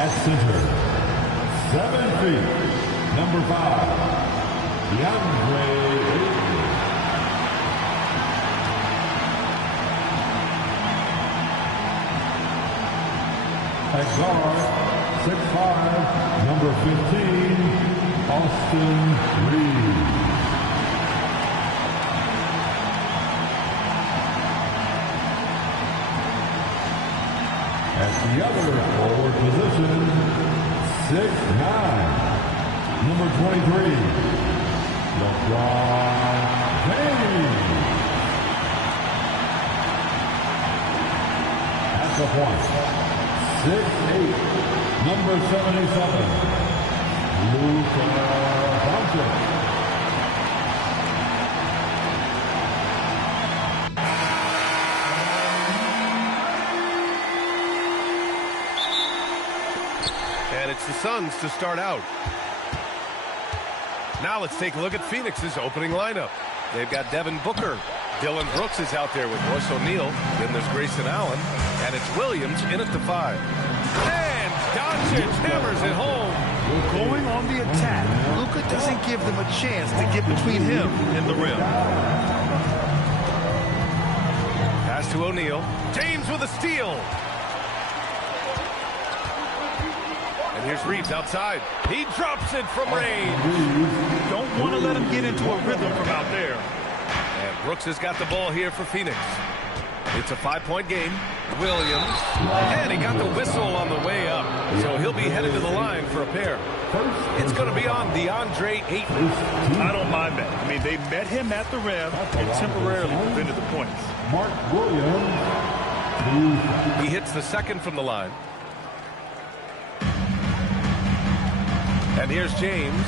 At center, 7 feet, number 5, DeAndre. At guard, 6'5", number 15, Austin Reeves. At the other forward position, 6'9", number 23, LeBron James. At the point, 6'8", number 77, Luka Doncic. And it's the Suns to start out. Now let's take a look at Phoenix's opening lineup. They've got Devin Booker. Dylan Brooks is out there with Royce O'Neal. Then there's Grayson Allen. And it's Williams in at the 5. And Doncic hammers it home. Going on the attack, Luka doesn't give them a chance to get between him and the rim. Pass to O'Neal. James with a steal. And here's Reeves outside. He drops it from range. Don't want to let him get into a rhythm from out there. And Brooks has got the ball here for Phoenix. It's a 5-point game. Williams. And he got the whistle on the way up. So he'll be headed to the line for a pair. It's going to be on DeAndre Ayton. I don't mind that. I mean, they met him at the rim and temporarily prevented the points. Mark Williams. He hits the second from the line. And here's James,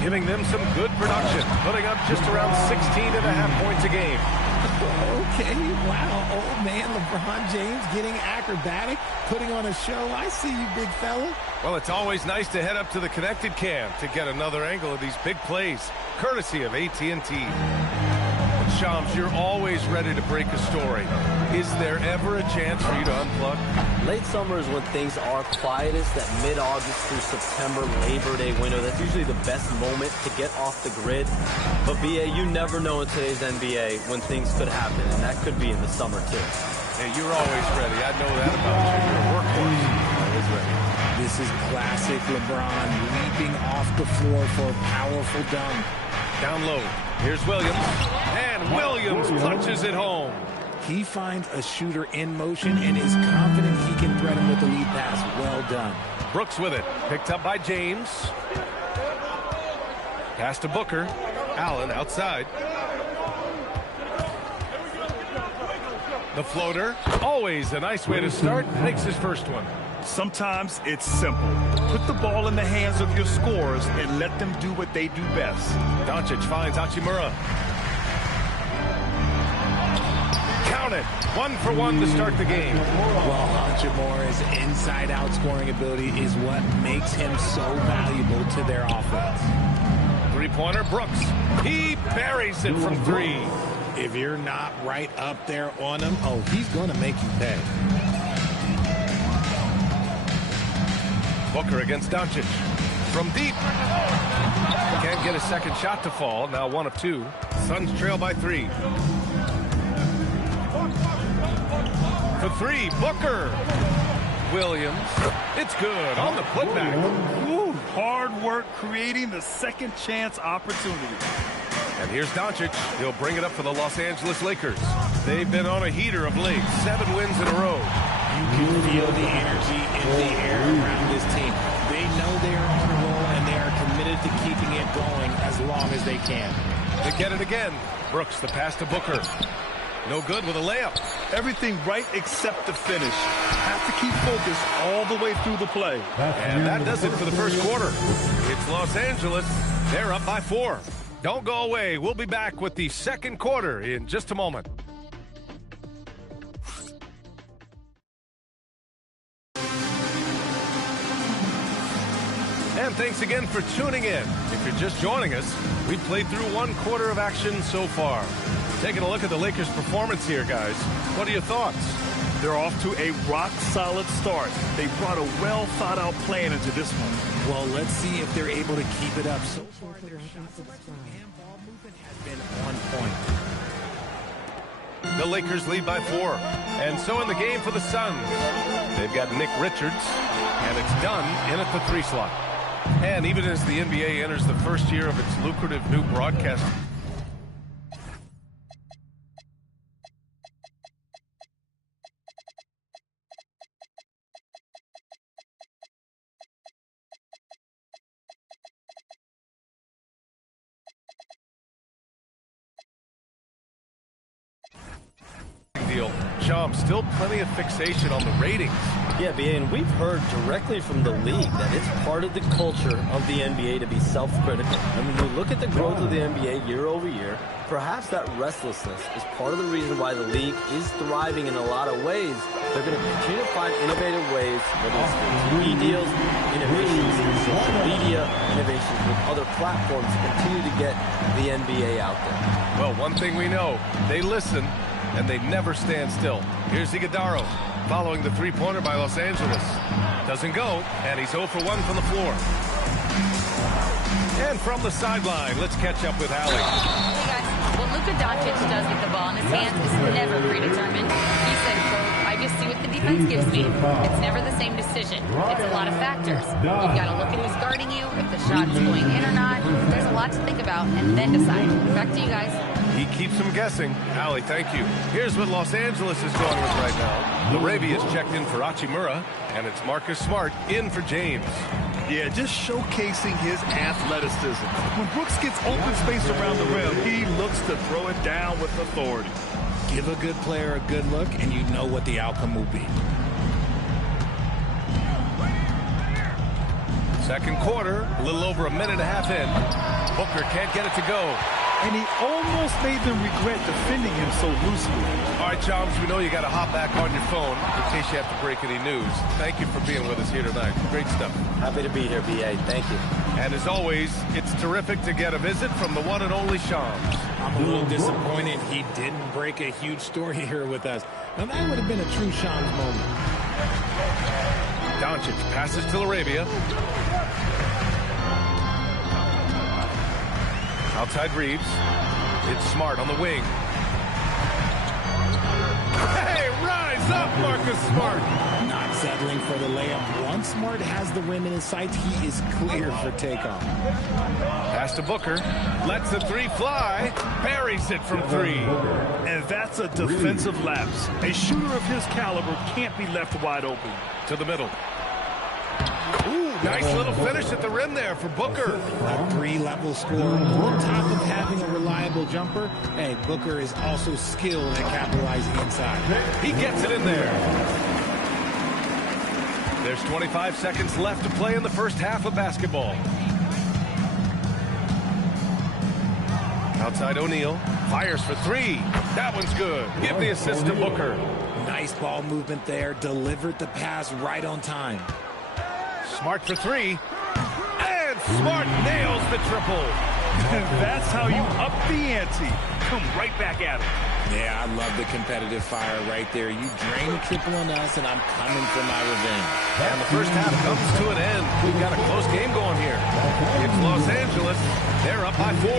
giving them some good production, putting up just around 16.5 points a game. Okay, wow, old man LeBron James getting acrobatic, putting on a show. I see you, big fella. Well, it's always nice to head up to the connected cam to get another angle of these big plays, courtesy of AT&T. And Shams, you're always ready to break a story. Is there ever a chance for you to unplug? Late summer is when things are quietest, that mid-August through September Labor Day window. That's usually the best moment to get off the grid. But, BA, you never know in today's NBA when things could happen, and that could be in the summer, too. Hey, you're always ready. I know that about you. You're a workhorse. Always ready. This is classic LeBron leaping off the floor for a powerful dunk. Down low. Here's Williams. And Williams punches it home. He finds a shooter in motion and is confident he can thread him with the lead pass. Well done. Brooks with it. Picked up by James. Pass to Booker. Allen outside. The floater. Always a nice way to start. Makes his first one. Sometimes it's simple. Put the ball in the hands of your scorers and let them do what they do best. Doncic finds Hachimura. Count it. 1 for 1 to start the game. Well, Hachimura's inside-out scoring ability is what makes him so valuable to their offense. Three-pointer, Brooks. He buries it from 3. If you're not right up there on him, oh, he's going to make you pay. Booker against Doncic. From deep. Can't get a second shot to fall. Now 1 of 2. Suns trail by 3. For 3, Booker. Williams. It's good on the putback. Ooh, hard work creating the second chance opportunity. And here's Doncic. He'll bring it up for the Los Angeles Lakers. They've been on a heater of late. 7 wins in a row. You can feel the energy in the air around this team. They know they are on a roll, and they are committed to keeping it going as long as they can. They get it again. Brooks, the pass to Booker. No good with a layup. Everything right except the finish. Have to keep focused all the way through the play. And that does it for the first quarter. It's Los Angeles. They're up by 4. Don't go away. We'll be back with the second quarter in just a moment. And thanks again for tuning in. If you're just joining us, we've played through 1 quarter of action so far. Taking a look at the Lakers' performance here, guys. What are your thoughts? they're off to a rock-solid start. They brought a well-thought-out plan into this one. Well, let's see if they're able to keep it up. So far, their shots and ball movement has been on point. The Lakers lead by 4. And so in the game for the Suns, they've got Nick Richards, and it's done in at the 3 slot. And even as the NBA enters the first year of its lucrative new broadcast deal, Sham, still plenty of fixation on the ratings. Yeah, BA, and we've heard directly from the league that it's part of the culture of the NBA to be self-critical. And when you look at the growth of the NBA year over year, perhaps that restlessness is part of the reason why the league is thriving in a lot of ways. They're going to continue to find innovative ways, whether it's through TV deals, innovations in social media, innovations with other platforms to continue to get the NBA out there. Well, one thing we know, they listen and they never stand still. Here's Iguodala following the three-pointer by Los Angeles. Doesn't go, and he's 0 for 1 from the floor. And from the sideline, let's catch up with Allie. Hey guys, what Luka Doncic does with the ball in his hands is never predetermined. He said, quote, I just see what the defense gives me. It's never the same decision. It's a lot of factors. You've got to look at who's guarding you, if the shot's going in or not. There's a lot to think about, and then decide. Back to you guys. He keeps them guessing. Allie, thank you. Here's what Los Angeles is going with right now. Larabia is checked in for Hachimura, and it's Marcus Smart in for James. Yeah, just showcasing his athleticism. When Brooks gets open space around the rim, he looks to throw it down with authority. Give a good player a good look, and you know what the outcome will be. Second quarter, a little over a minute and a half in. Booker can't get it to go. And he almost made them regret defending him so loosely. All right, Chums, we know you got to hop back on your phone in case you have to break any news. Thank you for being with us here tonight. Great stuff. Happy to be here, BA. Thank you. And as always, it's terrific to get a visit from the one and only Shams. I'm a little disappointed he didn't break a huge story here with us. Now, that would have been a true Shams moment. Doncic passes to Larabia. Outside Reeves. It's Smart on the wing. Hey, rise up, Marcus Smart. Not settling for the layup. Once Smart has the rim in his sights, he is clear for takeoff. Pass to Booker. Lets the three fly. Buries it from 3. And that's a defensive lapse. A shooter of his caliber can't be left wide open. To the middle. Ooh, nice little finish at the rim there for Booker. A 3-level score. On top of having a reliable jumper, hey, Booker is also skilled at capitalizing inside. He gets it in there. There's 25 seconds left to play in the first half of basketball. Outside O'Neal. Fires for 3. That one's good. Give the assist to Booker. Nice ball movement there. Delivered the pass right on time. Smart for 3. And Smart nails the triple. That's how you up the ante. Come right back at it. Yeah, I love the competitive fire right there. You drain the triple on us, and I'm coming for my revenge. And the first half comes to an end. We've got a close game going here. It's Los Angeles. They're up by 4.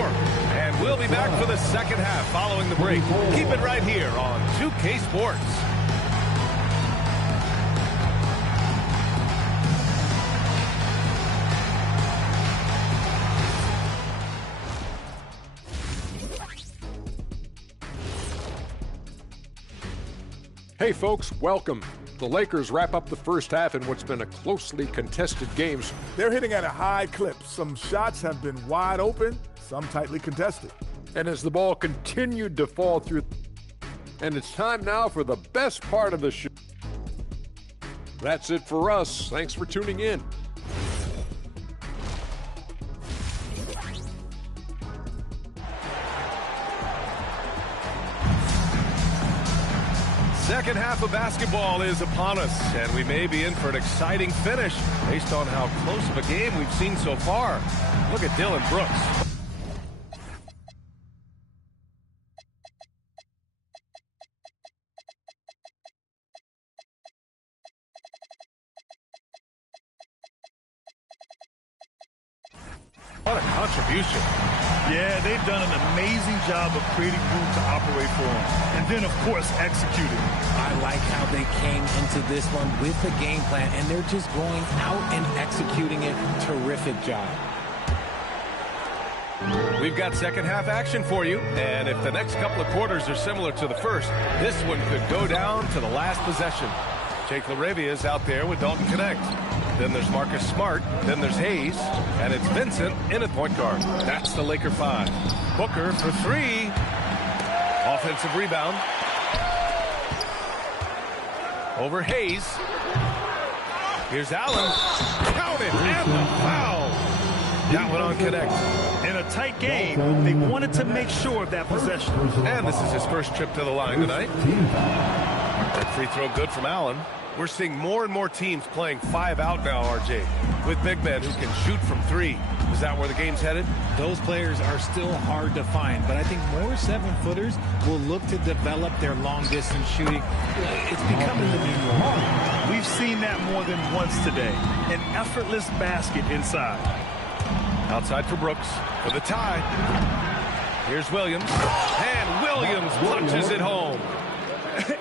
And we'll be back for the second half following the break. Keep it right here on 2K Sports. Hey folks, welcome. The Lakers wrap up the first half in what's been a closely contested game. They're hitting at a high clip. Some shots have been wide open, some tightly contested. And as the ball continued to fall through, and it's time now for the best part of the show. That's it for us. Thanks for tuning in. Second half of basketball is upon us, and we may be in for an exciting finish based on how close of a game we've seen so far. Look at Dillon Brooks. distribution. Yeah, they've done an amazing job of creating room to operate for him. And then, of course, executing. I like how they came into this one with the game plan, and they're just going out and executing it. Terrific job. We've got second half action for you, and if the next couple of quarters are similar to the first, this one could go down to the last possession. Jake LaRavia is out there with Dalton Connect. Then there's Marcus Smart. Then there's Hayes. And it's Vincent in at point guard. That's the Laker 5. Booker for 3. Offensive rebound. Over Hayes. Here's Allen. Count it, and the foul. That one on Connect. In a tight game, they wanted to make sure of that possession. And this is his first trip to the line tonight. That free throw good from Allen. We're seeing more and more teams playing 5 out now, RJ, with big men who can shoot from 3. Is that where the game's headed? Those players are still hard to find, but I think more 7-footers will look to develop their long-distance shooting. It's becoming the new norm. We've seen that more than once today. An effortless basket inside. Outside for Brooks for the tie. Here's Williams. And Williams punches it home.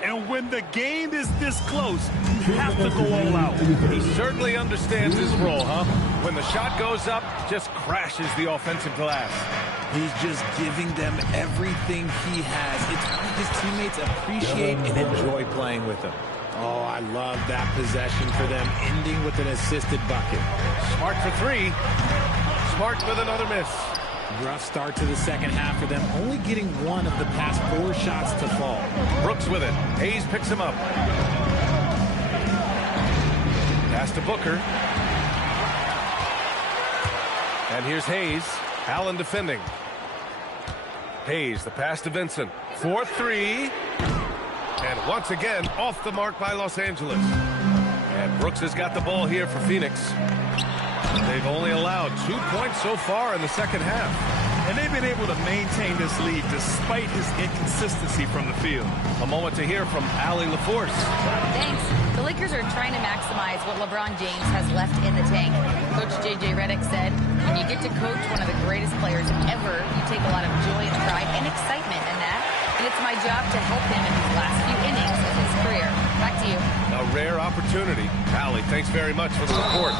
And when the game is this close, you have to go all out. He certainly understands his role, huh? When the shot goes up, just crashes the offensive glass. He's just giving them everything he has. It's why his teammates appreciate and enjoy playing with him. Oh, I love that possession for them, ending with an assisted bucket. Smart for 3. Smart with another miss. Rough start to the second half for them, only getting one of the past 4 shots to fall. Brooks with it. Hayes picks him up. Pass to Booker. And here's Hayes. Allen defending. Hayes, the pass to Vincent. 4-3. And once again, off the mark by Los Angeles. And Brooks has got the ball here for Phoenix. They've only allowed 2 points so far in the second half. And they've been able to maintain this lead despite his inconsistency from the field. A moment to hear from Allie LaForce. Thanks. The Lakers are trying to maximize what LeBron James has left in the tank. Coach J.J. Redick said, when you get to coach one of the greatest players ever, you take a lot of joy and pride and excitement in that. And it's my job to help him in these last few innings of his career. Back to you. A rare opportunity. Allie, thanks very much for the report.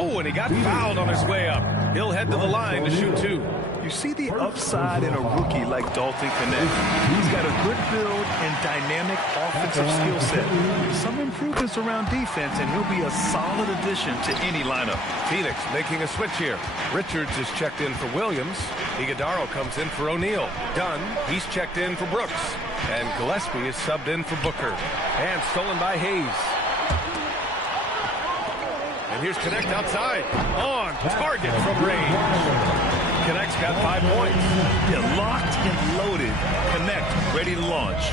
Oh, and he got fouled on his way up. He'll head to the line to shoot 2. You see the upside in a rookie like Dalton Connect. He's got a good build and dynamic offensive skill set. Some improvements around defense, and he'll be a solid addition to any lineup. Phoenix making a switch here. Richards is checked in for Williams. Iguodaro comes in for O'Neal. Dunn, he's checked in for Brooks. And Gillespie is subbed in for Booker. And stolen by Hayes. And here's Connect outside. On target from range. Connect's got 5 points. Yeah, locked and loaded. Connect, ready to launch.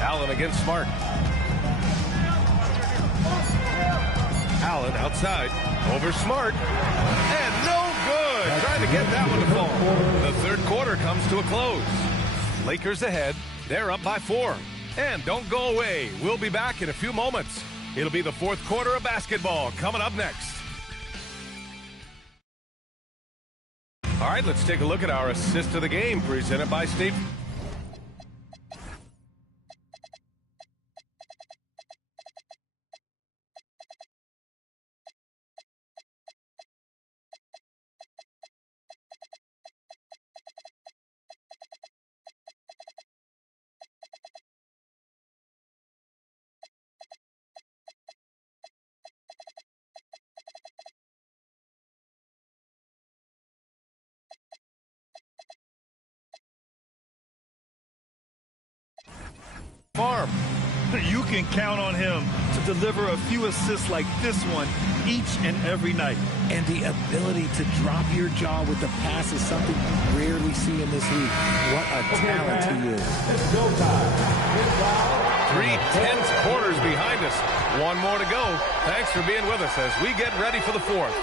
Allen against Smart. Allen outside. Over Smart. And no good. Trying to get that one to fall. The third quarter comes to a close. Lakers ahead. They're up by 4. And don't go away. We'll be back in a few moments. It'll be the fourth quarter of basketball coming up next. All right, let's take a look at our assist of the game presented by State. Farm. You can count on him to deliver a few assists like this one each and every night. And the ability to drop your jaw with the pass is something you rarely see in this league. What a talent he is. 3 tense quarters behind us. 1 more to go. Thanks for being with us as we get ready for the fourth.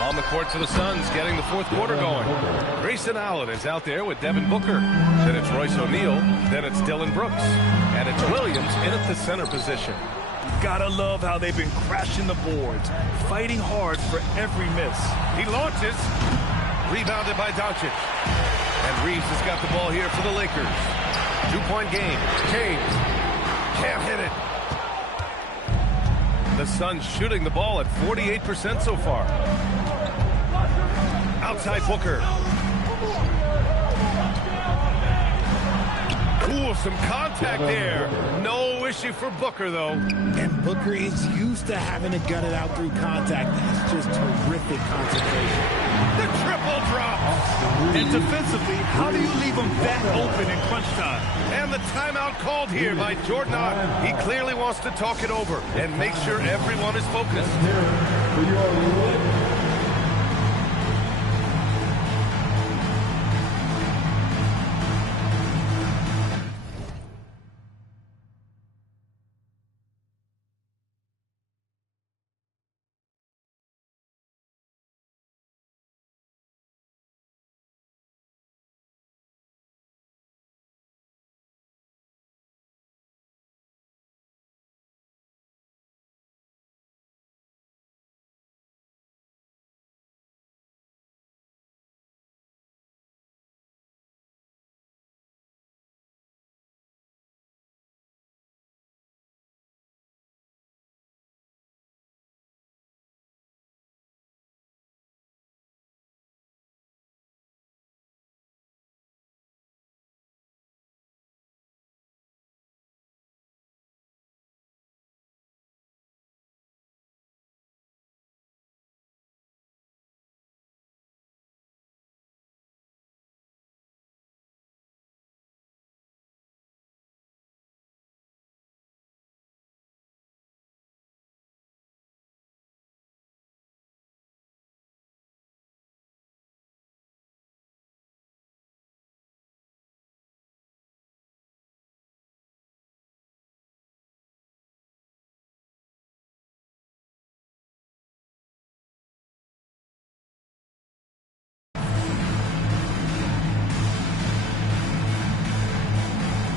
On the court for the Suns, getting the fourth quarter going. Grayson Allen is out there with Devin Booker. Then it's Royce O'Neal. Then it's Dylan Brooks. And it's Williams in at the center position. Gotta love how they've been crashing the boards, fighting hard for every miss. He launches. Rebounded by Doncic. And Reeves has got the ball here for the Lakers. 2-point game. James can't hit it. The Suns shooting the ball at 48% so far. Outside Booker. Ooh, some contact there. No issue for Booker, though. And Booker is used to having to gut it out through contact. That's just terrific concentration. The triple drop. And defensively, how do you leave them that open in crunch time? And the timeout called here by Jordan Ott. He clearly wants to talk it over and make sure everyone is focused. For your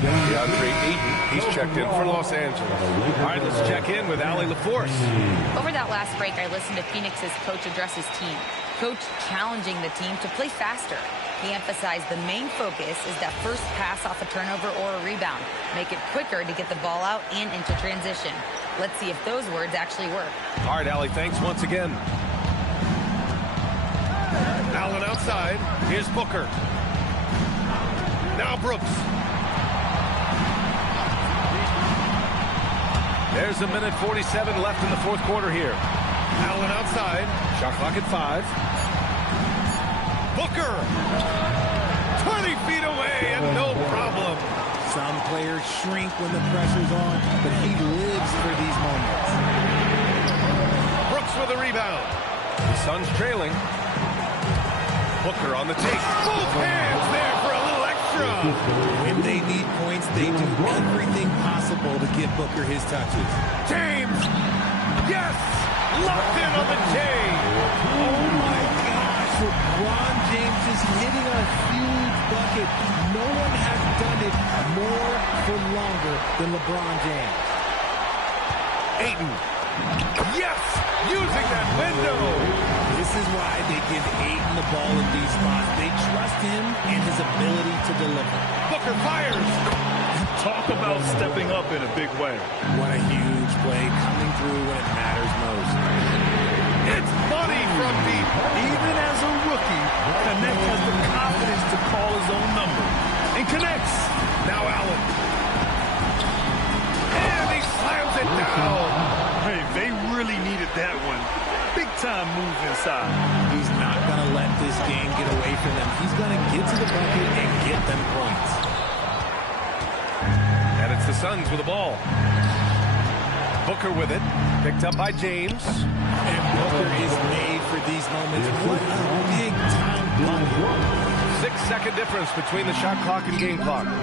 DeAndre Ayton, he's checked in for Los Angeles. All right, let's check in with Allie LaForce. Over that last break, I listened to Phoenix's coach address his team. Coach challenging the team to play faster. He emphasized the main focus is that first pass off a turnover or a rebound. Make it quicker to get the ball out and into transition. Let's see if those words actually work. All right, Allie, thanks once again. Allen outside. Here's Booker. Now Brooks. There's a minute 47 left in the fourth quarter here. Allen outside. Shot clock at 5. Booker. 20 feet away and no problem. Some players shrink when the pressure's on, but he lives for these moments. Brooks with a rebound. The Suns trailing. Booker on the take. Both hands there for a little extra. When they need points, they do everything possible to give Booker his touches. James! Yes! Locked in on the J! Oh my gosh, LeBron James is hitting a huge bucket. No one has done it more for longer than LeBron James. Ayton. Yes! Using that window! This is why they give Ayton the ball in these spots. They trust him and his ability to deliver. Booker fires! Talk about stepping up in a big way. What a huge play, coming through when it matters most. It's money from deep. Even as a rookie, Connect has the confidence to call his own number. And connects. Now Allen. And he slams it down. Hey, they really needed that one. Big time move inside. He's not going to let this game get away from them. He's going to get to the bucket and get them points. And it's the Suns with the ball. Booker with it. Picked up by James. And Booker is made for these moments. What a big-time bucket. 6-second difference between the shot clock and game clock. And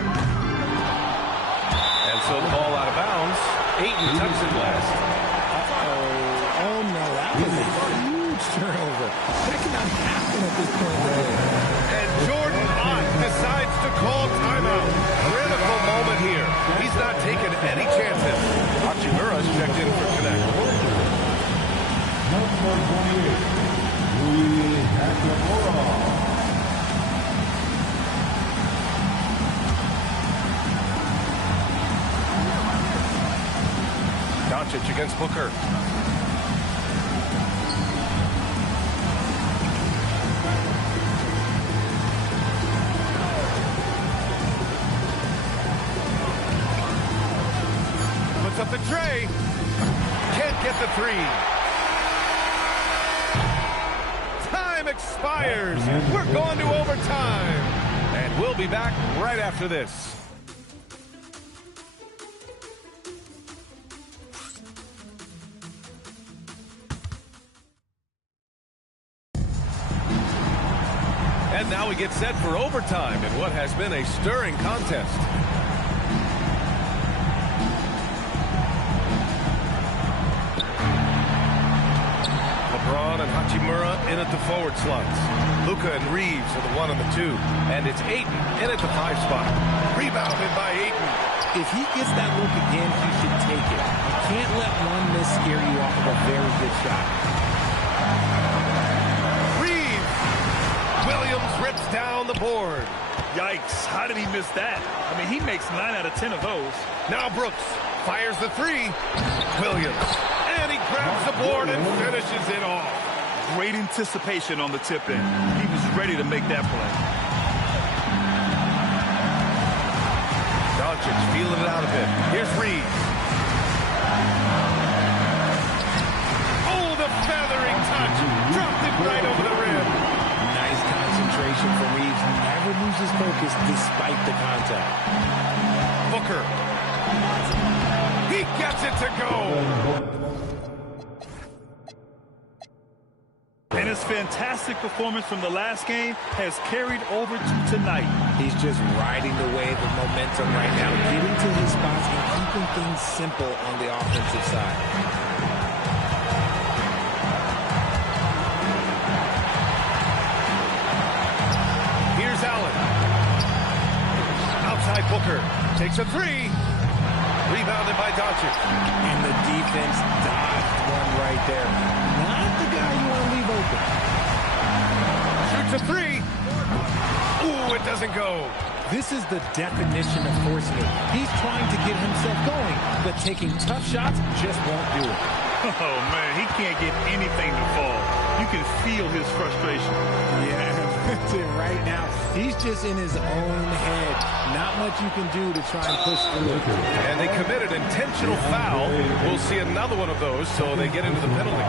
so the ball out of bounds. Ayton tucks it last. Oh, no, that was a huge turnover. That cannot happen at this point in the game. And Jordan Ott decides to call timeout. Critical moment here. He's not taking any chances. Hachimura's checked in Doncic against Booker. Puts up the tray. Can't get the three. Time expires. We're going to overtime. And we'll be back right after this. And now we get set for overtime in what has been a stirring contest. LeBron and Hachimura in at the forward slots. Luka and Reeves are the 1 and the 2. And it's Ayton in at the 5 spot. Rebounded by Ayton. If he gets that look again, he should take it. You can't let one miss scare you off of a very good shot. Williams rips down the board. Yikes, how did he miss that? I mean, he makes 9 out of 10 of those. Now Brooks fires the 3. Williams. And he grabs the board and finishes it off. Great anticipation on the tip-in. He was ready to make that play. Doncic feeling it out a bit. Here's Reeves. Oh, the feathering touch. Dropped it right over the rim. Nice concentration for Reeves. Never loses focus despite the contact. Booker. He gets it to go. And his fantastic performance from the last game has carried over to tonight. He's just riding the wave of momentum right now, getting to his spots and keeping things simple on the offensive side. Here's Allen. Outside Booker. Takes a 3. Rebounded by Doncic. And the defense dodged one right there. Not the guy you want to leave open. Shoots a 3. Ooh, it doesn't go. This is the definition of forcing it. He's trying to get himself going, but taking tough shots just won't do it. Oh, man, he can't get anything to fall. You can feel his frustration. Yeah, right now, he's just in his own head. Not much you can do to try and push through it. And they committed intentional foul. We'll see another one of those, so they get into the penalty.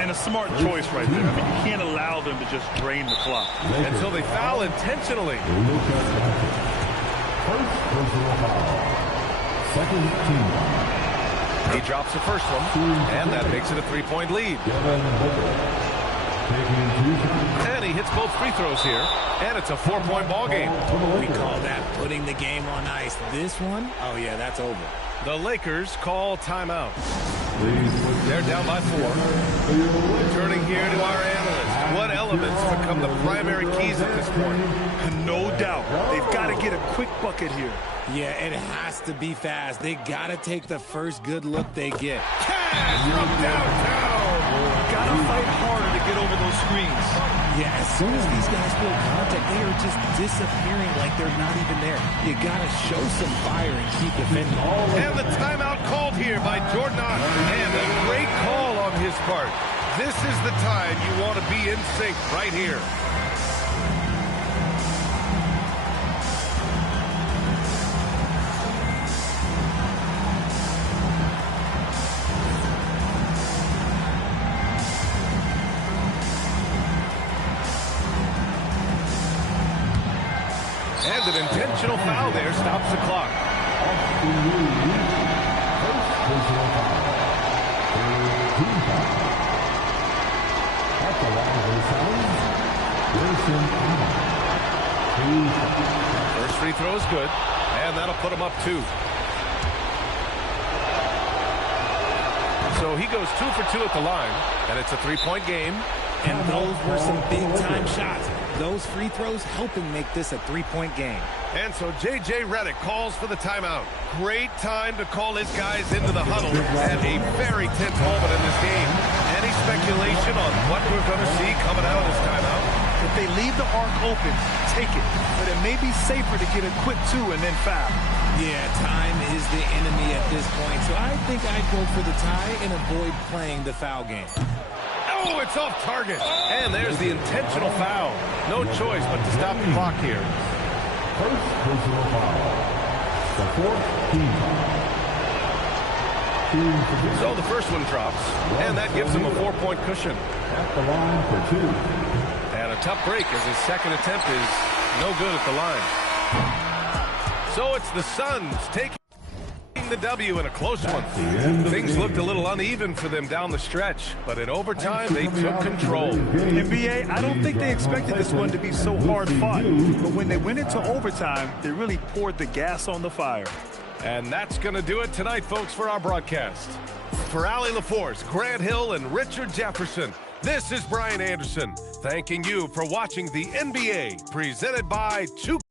And a smart choice right there. I mean, you can't allow them to just drain the clock. Until they foul intentionally. First personal foul. Second team. He drops the first one, and that makes it a 3-point lead. And he hits both free throws here, and it's a 4-point ball game. We call that putting the game on ice. This one, oh yeah, that's over. The Lakers call timeout. They're down by 4. Turning here to our analyst. What elements become the primary keys at this point? No doubt. They've got to get a quick bucket here. Yeah, it has to be fast. They got to take the first good look they get. Cash from downtown. Got to fight harder to get over those screens. Yeah, as soon as these guys feel contact, they are just disappearing like they're not even there. You got to show some fire and keep defending. And the timeout called here by Jordan. And a great call on his part. This is the time you want to be in sync right here. And an intentional foul there stops the clock. First free throw is good, and that'll put him up 2. So he goes 2 for 2 at the line, and it's a 3-point game. And those were some big-time shots. Those free throws helping make this a 3-point game. And so J.J. Redick calls for the timeout. Great time to call his guys into the huddle at a very tense moment in this game. Any speculation on what we're going to see coming out of this timeout? If they leave the arc open, take it. But it may be safer to get a quick 2 and then foul. Yeah, time is the enemy at this point, so I think I'd go for the tie and avoid playing the foul game. Oh, it's off target. And there's the intentional foul. No choice but to stop the clock here. First personal foul. The fourth team foul. So the first one drops, and that gives him a 4-point cushion. At the line for 2. And a tough break as his second attempt is no good at the line. So it's the Suns taking the W in a close one. Things looked a little uneven for them down the stretch, but in overtime they took control. NBA, I don't think they expected this one to be so hard fought, but when they went into overtime, they really poured the gas on the fire. And that's going to do it tonight, folks, for our broadcast. For Allie LaForce, Grant Hill, and Richard Jefferson, this is Brian Anderson, thanking you for watching the NBA presented by 2K.